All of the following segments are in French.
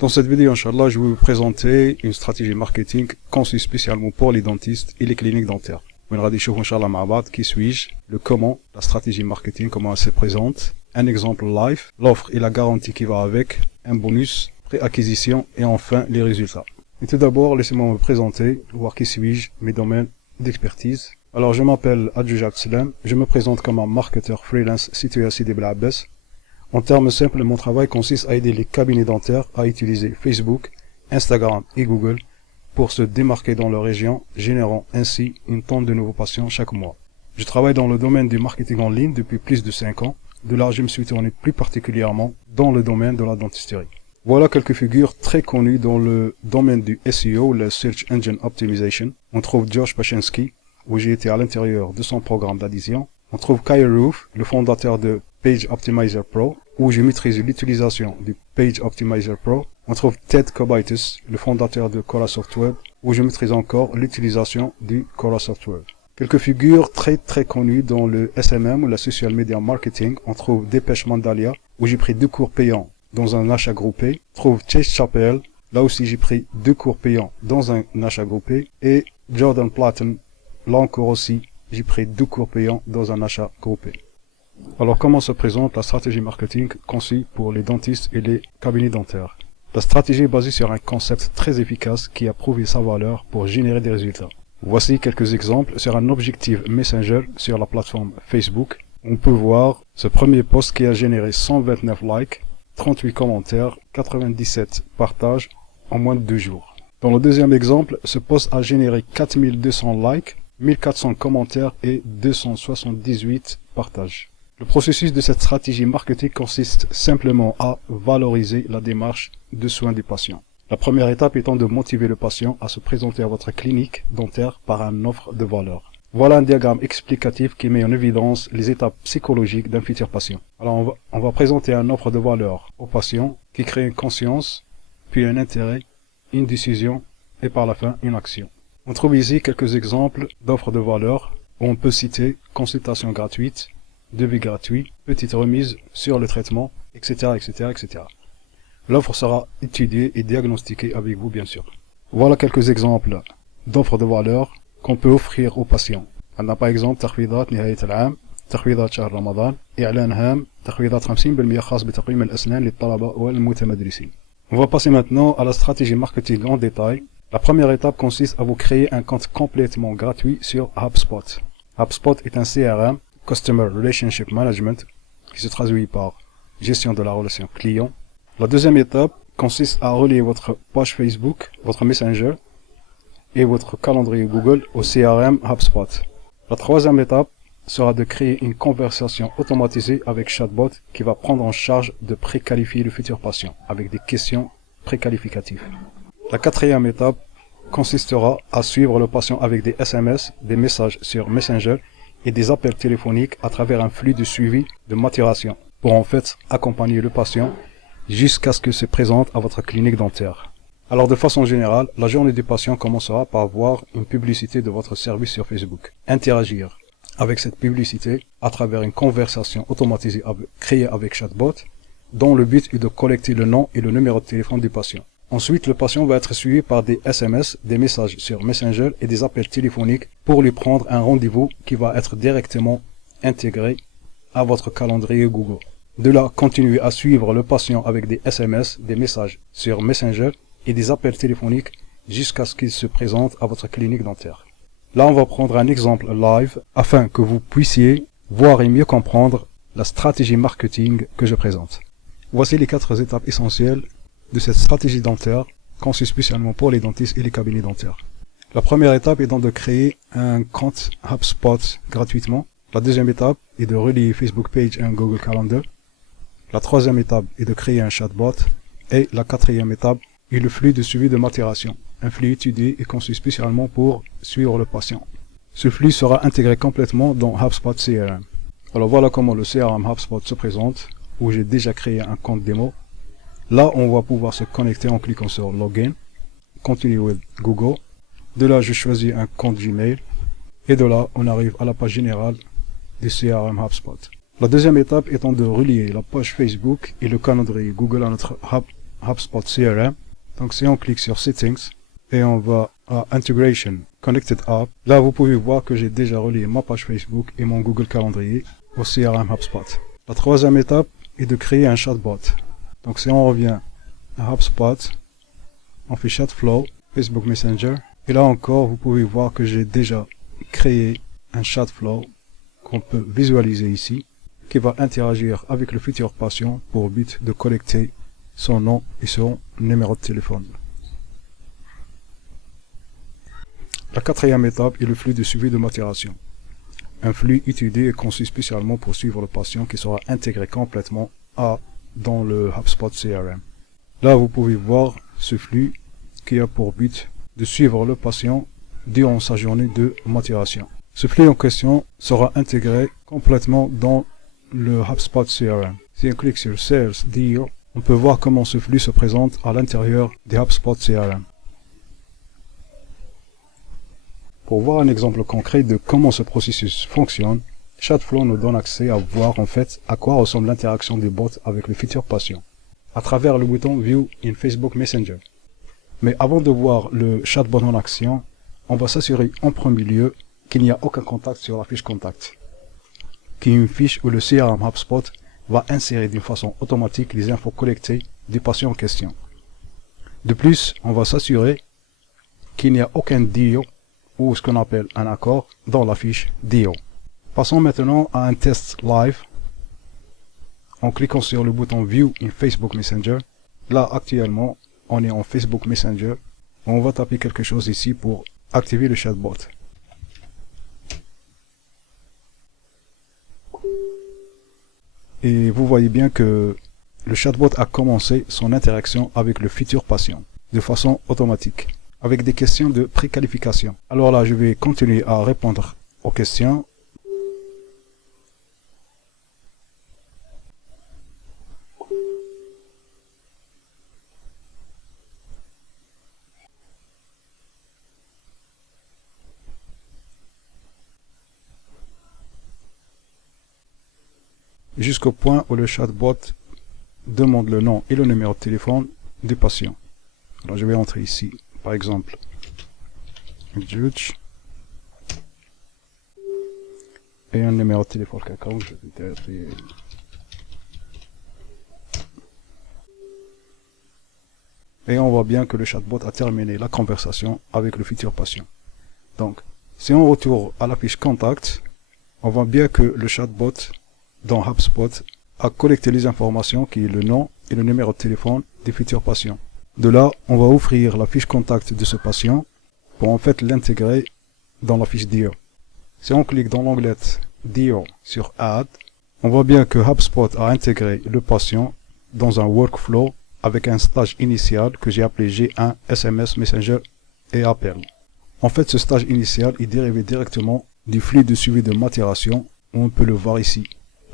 Dans cette vidéo, Inch'Allah, je vais vous présenter une stratégie marketing conçue spécialement pour les dentistes et les cliniques dentaires. On va voir, Inch'Allah, مع بعض, qui suis-je, le comment, la stratégie marketing, comment elle se présente, un exemple live, l'offre et la garantie qui va avec, un bonus, pré-acquisition et enfin les résultats. Et tout d'abord, laissez-moi me présenter, voir qui suis-je, mes domaines d'expertise. Alors, je m'appelle Adjouj Abdeslam, je me présente comme un marketeur freelance situé à Sidi Bel Abbès. En termes simples, mon travail consiste à aider les cabinets dentaires à utiliser Facebook, Instagram et Google pour se démarquer dans leur région, générant ainsi une tonne de nouveaux patients chaque mois. Je travaille dans le domaine du marketing en ligne depuis plus de 5 ans. De là, je me suis tourné plus particulièrement dans le domaine de la dentisterie. Voilà quelques figures très connues dans le domaine du SEO, le Search Engine Optimization. On trouve Josh Pachensky, où j'ai été à l'intérieur de son programme d'adhésion. On trouve Kyle Roof, le fondateur de Page Optimizer Pro, où je maîtrise l'utilisation du Page Optimizer Pro. On trouve Ted Kobytis, le fondateur de Cora Software, où je maîtrise encore l'utilisation du Cora Software. Quelques figures très connues dans le SMM ou la Social Media Marketing. On trouve Depeche Mandalia, où j'ai pris 2 cours payants dans un achat groupé. On trouve Chase Chappell, là aussi j'ai pris 2 cours payants dans un achat groupé. Et Jordan Platten, là encore aussi, j'ai pris 2 cours payants dans un achat groupé. Alors comment se présente la stratégie marketing conçue pour les dentistes et les cabinets dentaires? La stratégie est basée sur un concept très efficace qui a prouvé sa valeur pour générer des résultats. Voici quelques exemples sur un objectif Messenger sur la plateforme Facebook. On peut voir ce premier post qui a généré 129 likes, 38 commentaires, 97 partages en moins de 2 jours. Dans le deuxième exemple, ce post a généré 4200 likes, 1400 commentaires et 278 partages. Le processus de cette stratégie marketing consiste simplement à valoriser la démarche de soins des patients. La première étape étant de motiver le patient à se présenter à votre clinique dentaire par une offre de valeur. Voilà un diagramme explicatif qui met en évidence les étapes psychologiques d'un futur patient. Alors on va présenter une offre de valeur au patient qui crée une conscience, puis un intérêt, une décision et par la fin une action. On trouve ici quelques exemples d'offres de valeur où on peut citer consultation gratuite, devis gratuit, petite remise sur le traitement, etc. L'offre sera étudiée et diagnostiquée avec vous, bien sûr. Voilà quelques exemples d'offres de valeur qu'on peut offrir aux patients. On a par exemple تخفيضات نهاية العام, تخفيضات شهر رمضان, إعلان هام, تخفيضات 50% خاص بتقويم الأسنان للطلبة والمتمدرسين. On va passer maintenant à la stratégie marketing en détail. La première étape consiste à vous créer un compte complètement gratuit sur HubSpot. HubSpot est un CRM, Customer Relationship Management, qui se traduit par gestion de la relation client. La deuxième étape consiste à relier votre page Facebook, votre Messenger et votre calendrier Google au CRM HubSpot. La troisième étape sera de créer une conversation automatisée avec Chatbot qui va prendre en charge de préqualifier le futur patient avec des questions préqualificatives. La quatrième étape consistera à suivre le patient avec des SMS, des messages sur Messenger et des appels téléphoniques à travers un flux de suivi de maturation pour en fait accompagner le patient jusqu'à ce qu'il se présente à votre clinique dentaire. Alors de façon générale, la journée du patient commencera par voir une publicité de votre service sur Facebook. Interagir avec cette publicité à travers une conversation automatisée créée avec Chatbot dont le but est de collecter le nom et le numéro de téléphone du patient. Ensuite, le patient va être suivi par des SMS, des messages sur Messenger et des appels téléphoniques pour lui prendre un rendez-vous qui va être directement intégré à votre calendrier Google. De là, continuez à suivre le patient avec des SMS, des messages sur Messenger et des appels téléphoniques jusqu'à ce qu'il se présente à votre clinique dentaire. Là, on va prendre un exemple live afin que vous puissiez voir et mieux comprendre la stratégie marketing que je présente. Voici les 4 étapes essentielles de cette stratégie dentaire conçue spécialement pour les dentistes et les cabinets dentaires. La première étape étant de créer un compte HubSpot gratuitement. La deuxième étape est de relier Facebook Page et un Google Calendar. La troisième étape est de créer un chatbot. Et la quatrième étape est le flux de suivi de maturation. Un flux étudié et conçu spécialement pour suivre le patient. Ce flux sera intégré complètement dans HubSpot CRM. Alors voilà comment le CRM HubSpot se présente, où j'ai déjà créé un compte démo. Là, on va pouvoir se connecter en cliquant sur Login, Continue with Google. De là, je choisis un compte Gmail. Et de là, on arrive à la page générale du CRM HubSpot. La deuxième étape étant de relier la page Facebook et le calendrier Google à notre HubSpot CRM. Donc si on clique sur Settings et on va à Integration Connected App, là vous pouvez voir que j'ai déjà relié ma page Facebook et mon Google Calendrier au CRM HubSpot. La troisième étape est de créer un chatbot. Donc si on revient à HubSpot, on fait Chatflow, Facebook Messenger, et là encore vous pouvez voir que j'ai déjà créé un Chatflow qu'on peut visualiser ici, qui va interagir avec le futur patient pour but de collecter son nom et son numéro de téléphone. La quatrième étape est le flux de suivi de maturation. Un flux étudié et conçu spécialement pour suivre le patient qui sera intégré complètement dans le HubSpot CRM. Là, vous pouvez voir ce flux qui a pour but de suivre le patient durant sa journée de maturation. Ce flux en question sera intégré complètement dans le HubSpot CRM. Si on clique sur Sales Deal, on peut voir comment ce flux se présente à l'intérieur des HubSpot CRM. Pour voir un exemple concret de comment ce processus fonctionne, Chatflow nous donne accès à voir en fait à quoi ressemble l'interaction des bots avec le futur patient, à travers le bouton View in Facebook Messenger. Mais avant de voir le chatbot en action, on va s'assurer en premier lieu qu'il n'y a aucun contact sur la fiche contact, qui est une fiche où le CRM HubSpot va insérer d'une façon automatique les infos collectées du patient en question. De plus, on va s'assurer qu'il n'y a aucun deal ou ce qu'on appelle un accord dans la fiche deal. Passons maintenant à un test live en cliquant sur le bouton View in Facebook Messenger. Là, actuellement, on est en Facebook Messenger. On va taper quelque chose ici pour activer le chatbot. Et vous voyez bien que le chatbot a commencé son interaction avec le futur patient de façon automatique, avec des questions de préqualification. Alors là, je vais continuer à répondre aux questions. Jusqu'au point où le chatbot demande le nom et le numéro de téléphone du patient. Alors je vais entrer ici, par exemple, Judge, et un numéro de téléphone quelconque, je vais taper. Et on voit bien que le chatbot a terminé la conversation avec le futur patient. Donc, si on retourne à la fiche Contact, on voit bien que le chatbot dans HubSpot a collecté les informations qui est le nom et le numéro de téléphone des futurs patients. De là, on va ouvrir la fiche contact de ce patient pour en fait l'intégrer dans la fiche Deal. Si on clique dans l'onglet Deal sur Add, on voit bien que HubSpot a intégré le patient dans un workflow avec un stage initial que j'ai appelé G1, SMS, Messenger et Appel. En fait, ce stage initial est dérivé directement du flux de suivi de maturation où on peut le voir ici.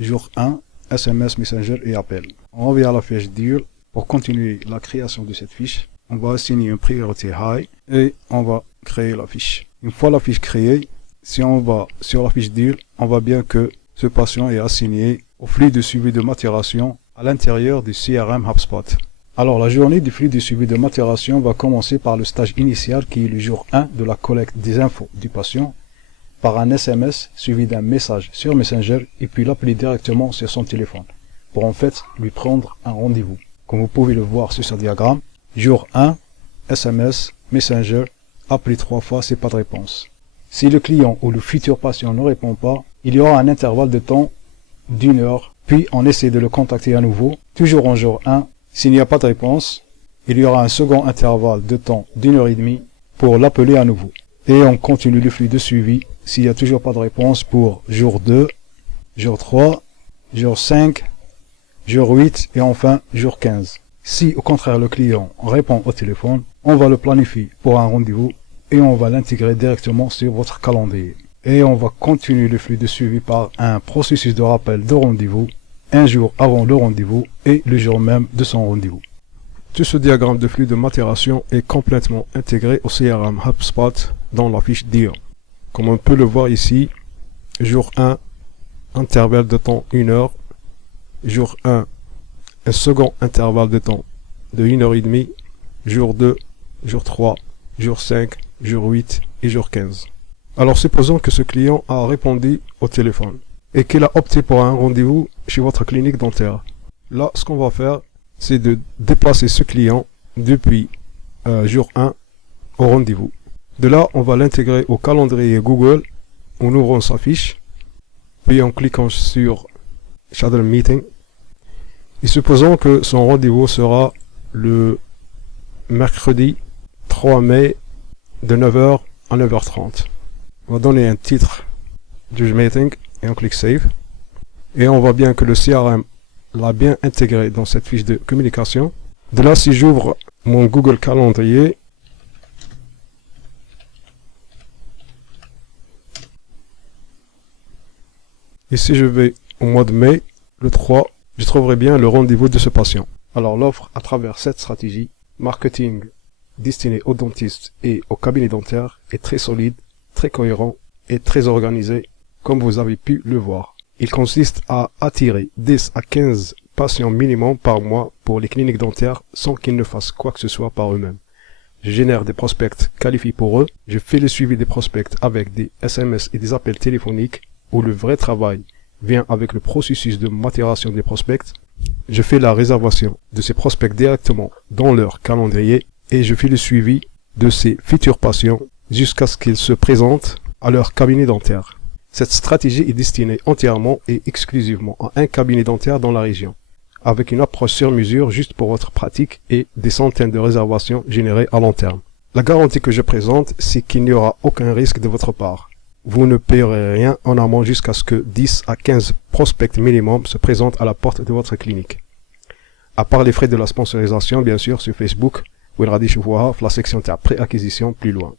Jour 1, SMS, Messenger et Appel. On revient à la fiche Deal. Pour continuer la création de cette fiche, on va assigner une priorité High et on va créer la fiche. Une fois la fiche créée, si on va sur la fiche Deal, on voit bien que ce patient est assigné au flux de suivi de maturation à l'intérieur du CRM HubSpot. Alors la journée du flux de suivi de maturation va commencer par le stage initial qui est le jour 1 de la collecte des infos du patient par un SMS suivi d'un message sur Messenger et puis l'appeler directement sur son téléphone pour en fait lui prendre un rendez-vous. Comme vous pouvez le voir sur ce diagramme, jour 1, SMS, Messenger, appelé 3 fois, c'est pas de réponse. Si le client ou le futur patient ne répond pas, il y aura un intervalle de temps d'1 heure, puis on essaie de le contacter à nouveau, toujours en jour 1. S'il n'y a pas de réponse, il y aura un second intervalle de temps d'1 heure et demie pour l'appeler à nouveau. Et on continue le flux de suivi s'il n'y a toujours pas de réponse pour jour 2, jour 3, jour 5, jour 8 et enfin jour 15. Si au contraire le client répond au téléphone, on va le planifier pour un rendez-vous et on va l'intégrer directement sur votre calendrier. Et on va continuer le flux de suivi par un processus de rappel de rendez-vous, un jour avant le rendez-vous et le jour même de son rendez-vous. Tout ce diagramme de flux de maturation est complètement intégré au CRM HubSpot dans la fiche Deal. Comme on peut le voir ici, jour 1, intervalle de temps 1 heure, jour 1, un second intervalle de temps de 1h30, jour 2, jour 3, jour 5, jour 8 et jour 15. Alors supposons que ce client a répondu au téléphone et qu'il a opté pour un rendez-vous chez votre clinique dentaire. Là, ce qu'on va faire, c'est de déplacer ce client depuis jour 1 au rendez-vous. De là, on va l'intégrer au calendrier Google en ouvrant sa fiche, puis en cliquant sur Schedule Meeting. Et supposons que son rendez-vous sera le mercredi 3 mai de 9h à 9h30. On va donner un titre du meeting et on clique Save. Et on voit bien que le CRM l'a bien intégré dans cette fiche de communication. De là, si j'ouvre mon Google Calendrier, et si je vais au mois de mai, le 3, je trouverai bien le rendez-vous de ce patient. Alors l'offre à travers cette stratégie marketing destinée aux dentistes et aux cabinets dentaires est très solide, très cohérent et très organisé, comme vous avez pu le voir. Il consiste à attirer 10 à 15 patients minimum par mois pour les cliniques dentaires sans qu'ils ne fassent quoi que ce soit par eux-mêmes. Je génère des prospects qualifiés pour eux, je fais le suivi des prospects avec des SMS et des appels téléphoniques où le vrai travail vient avec le processus de maturation des prospects. Je fais la réservation de ces prospects directement dans leur calendrier et je fais le suivi de ces futurs patients jusqu'à ce qu'ils se présentent à leur cabinet dentaire. Cette stratégie est destinée entièrement et exclusivement à un cabinet dentaire dans la région, avec une approche sur mesure juste pour votre pratique et des centaines de réservations générées à long terme. La garantie que je présente, c'est qu'il n'y aura aucun risque de votre part. Vous ne payerez rien en amont jusqu'à ce que 10 à 15 prospects minimum se présentent à la porte de votre clinique. À part les frais de la sponsorisation, bien sûr, sur Facebook, ou la section pré-acquisition plus loin.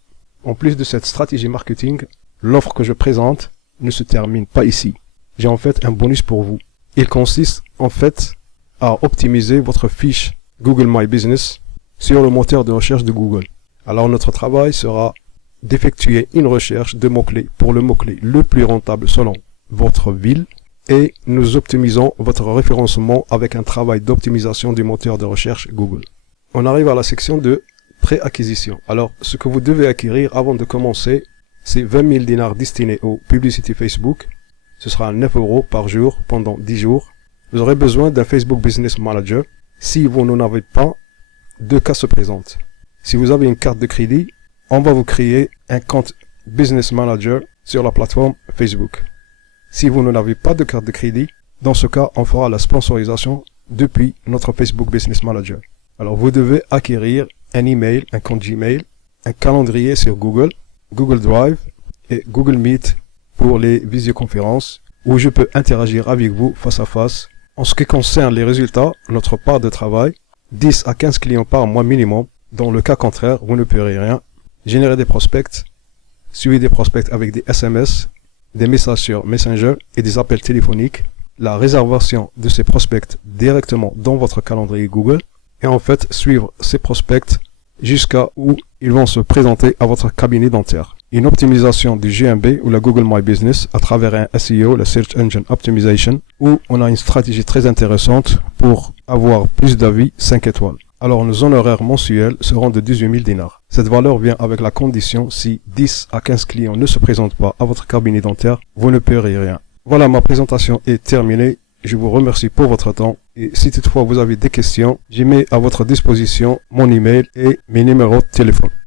En plus de cette stratégie marketing, l'offre que je présente ne se termine pas ici. J'ai en fait un bonus pour vous. Il consiste en fait à optimiser votre fiche Google My Business sur le moteur de recherche de Google. Alors notre travail sera d'effectuer une recherche de mots-clés pour le mot-clé le plus rentable selon votre ville et nous optimisons votre référencement avec un travail d'optimisation du moteur de recherche Google. On arrive à la section de pré-acquisition. Alors, ce que vous devez acquérir avant de commencer, c'est 20 000 dinars destinés aux publicités Facebook. Ce sera 9 € par jour pendant 10 jours. Vous aurez besoin d'un Facebook Business Manager. Si vous n'en avez pas, deux cas se présentent. Si vous avez une carte de crédit, on va vous créer un compte Business Manager sur la plateforme Facebook. Si vous n'en avez pas de carte de crédit, dans ce cas, on fera la sponsorisation depuis notre Facebook Business Manager. Alors, vous devez acquérir un email, un compte Gmail, un calendrier sur Google, Google Drive et Google Meet pour les visioconférences où je peux interagir avec vous face à face. En ce qui concerne les résultats, notre part de travail, 10 à 15 clients par mois minimum. Dans le cas contraire, vous ne paierez rien. Générer des prospects, suivre des prospects avec des SMS, des messages sur Messenger et des appels téléphoniques, la réservation de ces prospects directement dans votre calendrier Google et en fait suivre ces prospects jusqu'à où ils vont se présenter à votre cabinet dentaire. Une optimisation du GMB ou la Google My Business à travers un SEO, la Search Engine Optimization, où on a une stratégie très intéressante pour avoir plus d'avis 5 étoiles. Alors nos honoraires mensuels seront de 18 000 dinars. Cette valeur vient avec la condition si 10 à 15 clients ne se présentent pas à votre cabinet dentaire, vous ne paierez rien. Voilà, ma présentation est terminée. Je vous remercie pour votre temps et si toutefois vous avez des questions, j'ai mis à votre disposition mon email et mes numéros de téléphone.